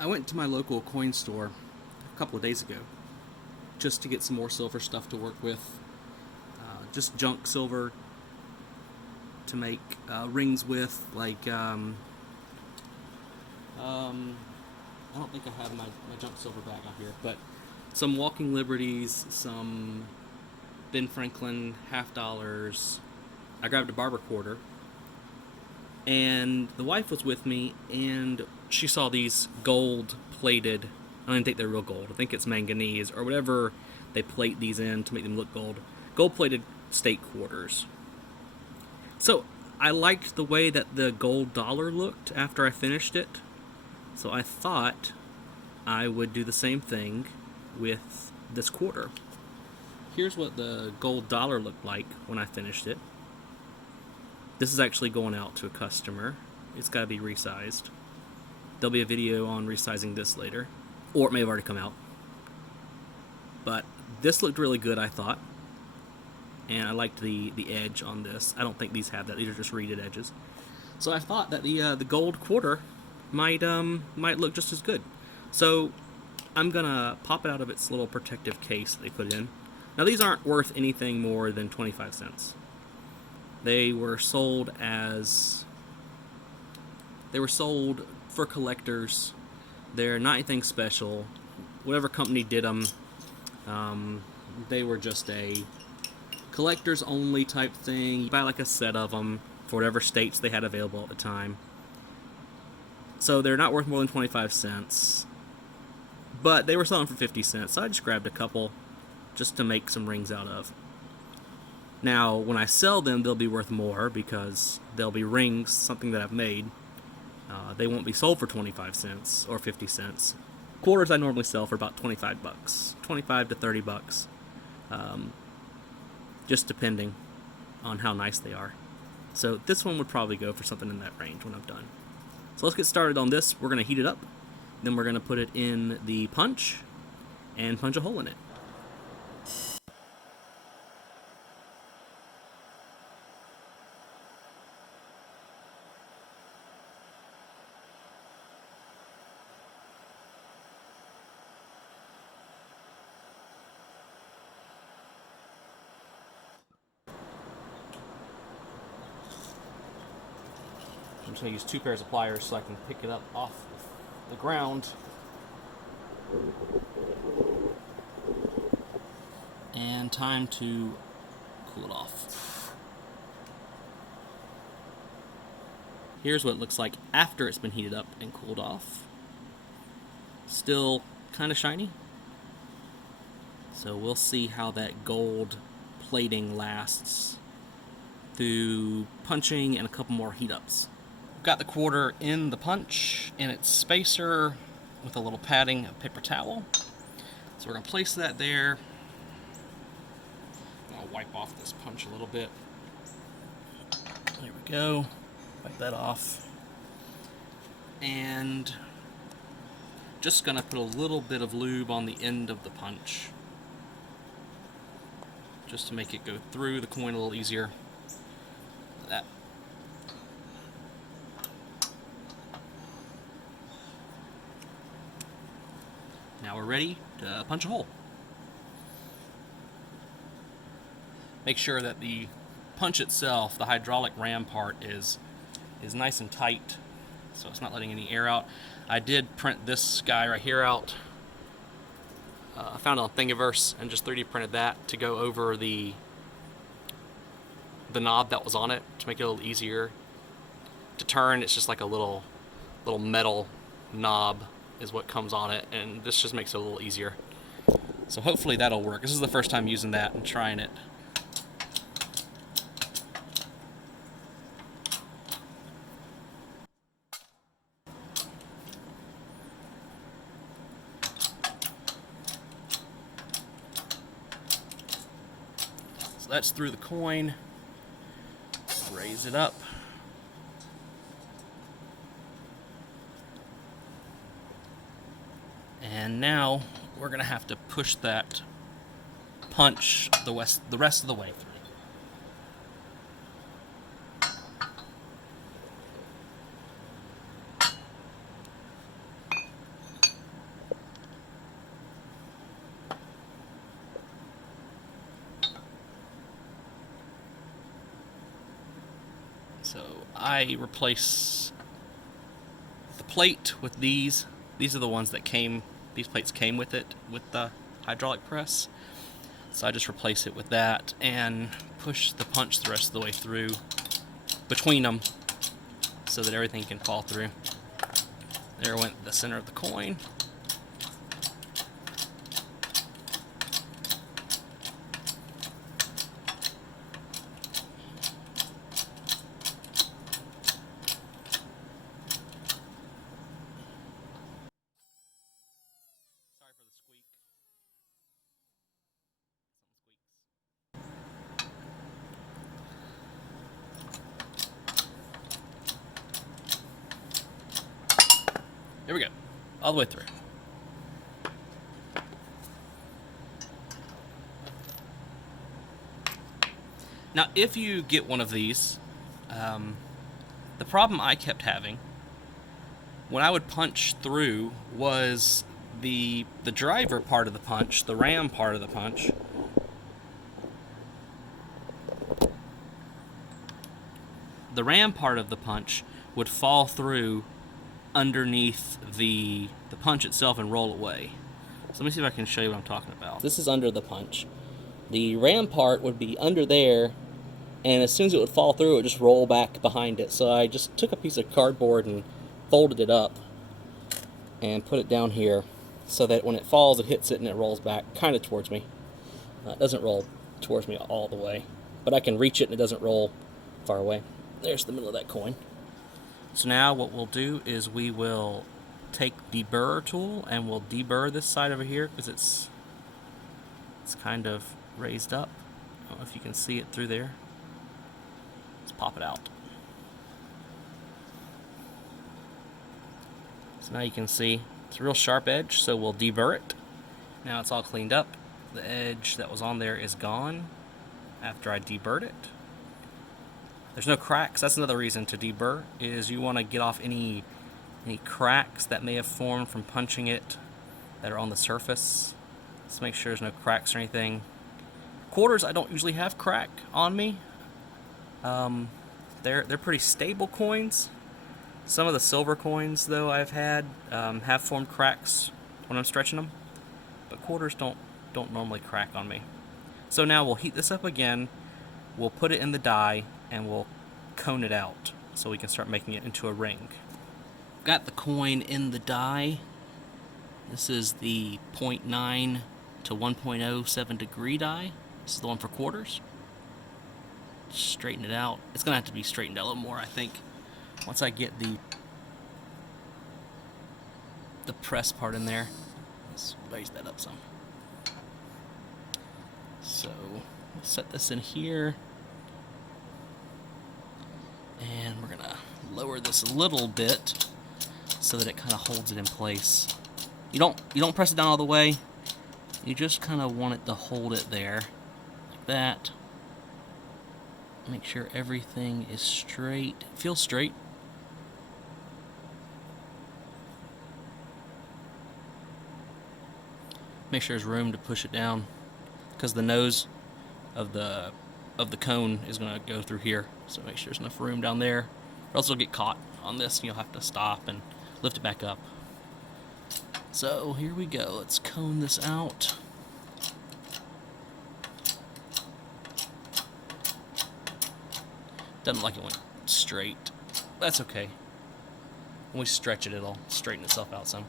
I went to my local coin store a couple of days ago just to get some more silver stuff to work with. Just junk silver to make rings with, like, I don't think I have my junk silver bag out here, but some Walking Liberties, some Ben Franklin half dollars. I grabbed a barber quarter, and the wife was with me, and she saw these gold plated. I don't think they're real gold. I think it's manganese or whatever they plate these in to make them look gold. Gold plated state quarters. So I liked the way that the gold dollar looked after I finished it. So I thought I would do the same thing with this quarter. Here's what the gold dollar looked like when I finished it. This is actually going out to a customer. It's got to be resized. There'll be a video on resizing this later, or it may have already come out. But this looked really good, I thought. And I liked the edge on this. I don't think these have that. These are just reeded edges. So I thought that the gold quarter might look just as good. So I'm gonna pop it out of its little protective case that they put in. Now these aren't worth anything more than 25 cents. They were sold for collectors. They're not anything special. Whatever company did them, they were just a collectors only type thing. You buy like a set of them for whatever states they had available at the time. So they're not worth more than 25 cents. But they were selling for 50 cents, so I just grabbed a couple just to make some rings out of. Now, when I sell them, they'll be worth more because they'll be rings, something that I've made. They won't be sold for 25 cents or 50 cents. Quarters I normally sell for about 25 bucks, 25 to 30 bucks, just depending on how nice they are. So this one would probably go for something in that range when I'm done. So let's get started on this. We're going to heat it up, then we're going to put it in the punch and punch a hole in it. I'm just going to use 2 pairs of pliers so I can pick it up off the ground. And time to cool it off. Here's what it looks like after it's been heated up and cooled off. Still kind of shiny. So we'll see how that gold plating lasts through punching and a couple more heat ups. Got the quarter in the punch and its spacer with a little padding of paper towel. So we're going to place that there. I'll wipe off this punch a little bit. There we go. Wipe that off. And just going to put a little bit of lube on the end of the punch, just to make it go through the coin a little easier. That. Now we're ready to punch a hole. Make sure that the punch itself, the hydraulic ram part, is nice and tight, so it's not letting any air out. I did print this guy right here out. I found it on Thingiverse and just 3D printed that to go over the knob that was on it to make it a little easier to turn. It's just like a little metal knob is what comes on it, and this just makes it a little easier. So hopefully that'll work. This is the first time using that and trying it. So that's through the coin. Raise it up. And now we're going to have to push that punch the rest of the way through. So I replace the plate with these. These are the ones that came, these plates came with it, with the hydraulic press. So I just replace it with that and push the punch the rest of the way through between them so that everything can fall through. There went the center of the coin. Sorry for the squeak. There we go. All the way through. Now, if you get one of these, the problem I kept having when I would punch through was the driver part of the punch, the ram part of the punch, the ram part of the punch would fall through underneath the punch itself and roll away. So let me see if I can show you what I'm talking about. This is under the punch. The ram part would be under there, and as soon as it would fall through, it would just roll back behind it. So I just took a piece of cardboard and folded it up and put it down here so that when it falls, it hits it and it rolls back kind of towards me. It doesn't roll towards me all the way, but I can reach it and it doesn't roll far away. There's the middle of that coin. So now what we'll do is we will take the burr tool and we'll deburr this side over here because it's kind of raised up. I don't know if you can see it through there. Let's pop it out. So now you can see it's a real sharp edge, so we'll deburr it. Now it's all cleaned up. The edge that was on there is gone after I deburred it. There's no cracks. That's another reason to deburr, is you want to get off any cracks that may have formed from punching it that are on the surface. Let's make sure there's no cracks or anything. Quarters, I don't usually have crack on me. They're pretty stable coins. Some of the silver coins, though, I've had have formed cracks when I'm stretching them, but quarters don't normally crack on me. So now we'll heat this up again. We'll put it in the die and we'll cone it out so we can start making it into a ring. Got the coin in the die. This is the 0.9 to 1.07 degree die. This is the one for quarters. Straighten it out. It's gonna have to be straightened out a little more, I think, once I get the press part in there. Let's raise that up some. So we'll set this in here, and we're gonna lower this a little bit so that it kind of holds it in place. You don't press it down all the way. You just kind of want it to hold it there, like that. Make sure everything is straight. Feel straight. Make sure there's room to push it down, because the nose of the cone is going to go through here. So make sure there's enough room down there, or else it'll get caught on this and you'll have to stop and lift it back up. So here we go. Let's cone this out. Doesn't like it went straight. That's okay. When we stretch it, it'll straighten itself out some.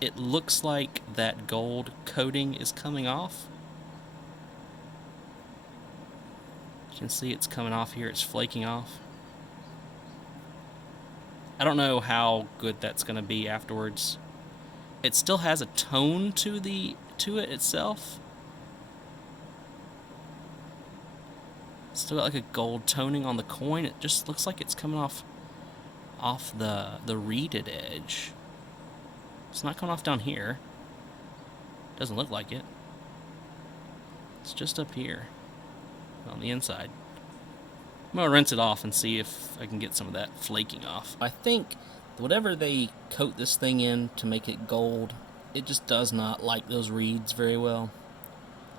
It looks like that gold coating is coming off. You can see it's coming off here. It's flaking off. I don't know how good that's going to be afterwards. It still has a tone to it itself. It's still got like a gold toning on the coin. It just looks like it's coming off the reeded edge. It's not coming off down here. Doesn't look like it. It's just up here on the inside. I'm gonna rinse it off and see if I can get some of that flaking off. I think whatever they coat this thing in to make it gold it just does not like those reeds very well.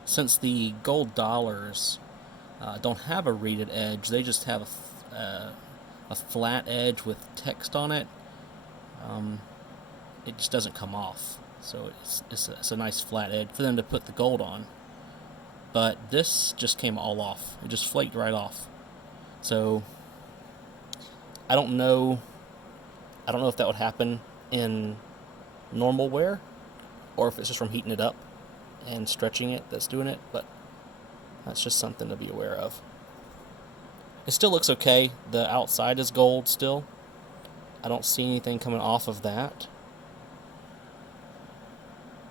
Since the gold dollars don't have a reeded edge, they just have a flat edge with text on it. It just doesn't come off. So it's a nice flat edge for them to put the gold on. But this just came all off. It just flaked right off. So I don't know. I don't know if that would happen in normal wear, or if it's just from heating it up and stretching it that's doing it. But that's just something to be aware of. It still looks okay. The outside is gold still. I don't see anything coming off of that.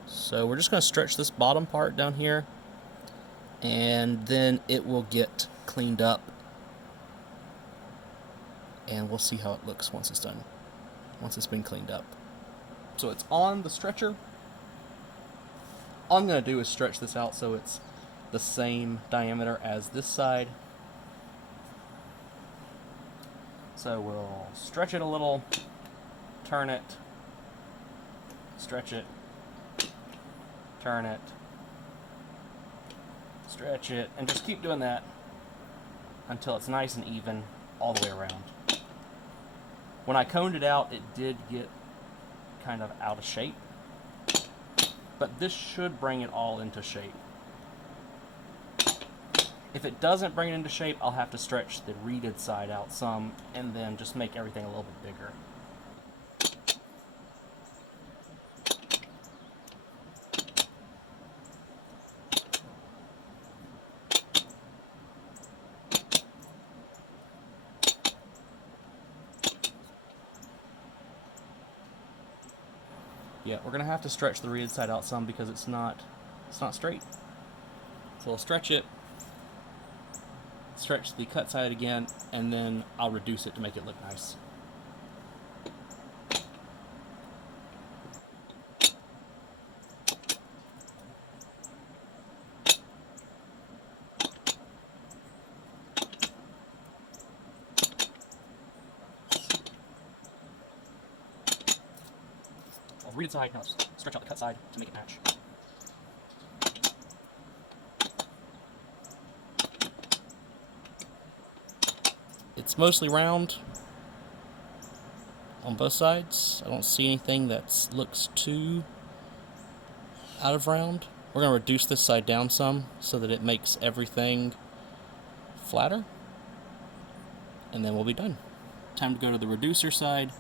So we're just going to stretch this bottom part down here, and then it will get cleaned up, and we'll see how it looks once it's done, once it's been cleaned up. So it's on the stretcher. All I'm going to do is stretch this out so it's the same diameter as this side. So we'll stretch it a little, turn it, stretch it, turn it, stretch it, and just keep doing that until it's nice and even all the way around. When I coned it out, it did get kind of out of shape, but this should bring it all into shape. If it doesn't bring it into shape, I'll have to stretch the reeded side out some and then just make everything a little bit bigger. Yeah, we're gonna have to stretch the reeded side out some because it's not straight. So we'll stretch it, stretch the cut side again, and then I'll reduce it to make it look nice. I'll reed side, now stretch out the cut side to make it match. It's mostly round on both sides. I don't see anything that looks too out of round. We're going to reduce this side down some so that it makes everything flatter, and then we'll be done. Time to go to the reducer side.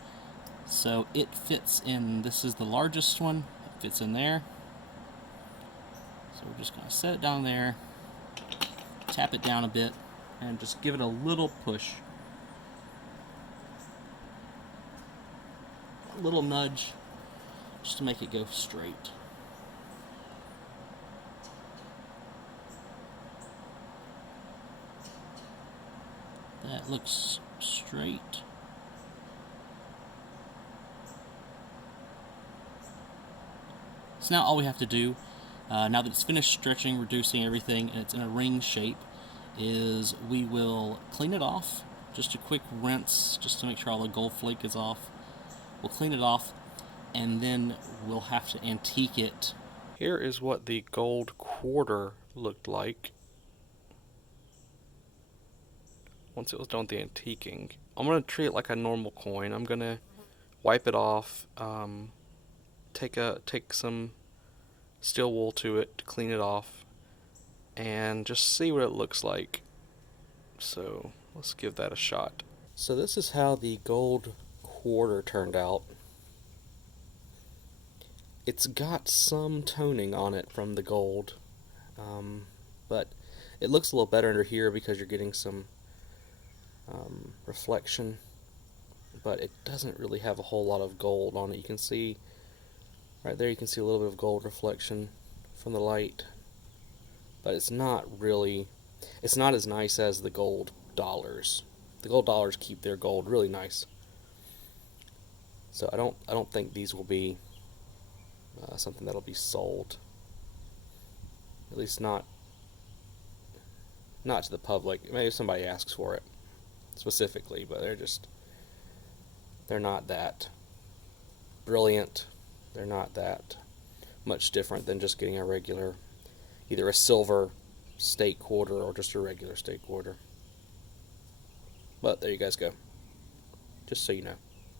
So it fits in, this is the largest one, it fits in there. So we're just going to set it down there, tap it down a bit, and just give it a little push. A little nudge, just to make it go straight. That looks straight. So now all we have to do, now that it's finished stretching, reducing everything, and it's in a ring shape, is we will clean it off. Just a quick rinse, just to make sure all the gold flake is off. We'll clean it off, and then we'll have to antique it. Here is what the gold quarter looked like once it was done with the antiquing. I'm going to treat it like a normal coin. I'm going to wipe it off, take some steel wool to it to clean it off, and just see what it looks like. So let's give that a shot. So this is how the gold quarter turned out. It's got some toning on it from the gold, but it looks a little better under here because you're getting some reflection, but it doesn't really have a whole lot of gold on it. You can see right there, you can see a little bit of gold reflection from the light, but it's not as nice as the gold dollars. The gold dollars keep their gold really nice. So I don't think these will be something that'll be sold. At least not to the public. Maybe if somebody asks for it specifically, but they're not that brilliant. They're not that much different than just getting a regular, either a silver state quarter or just a regular state quarter. But there you guys go. Just so you know.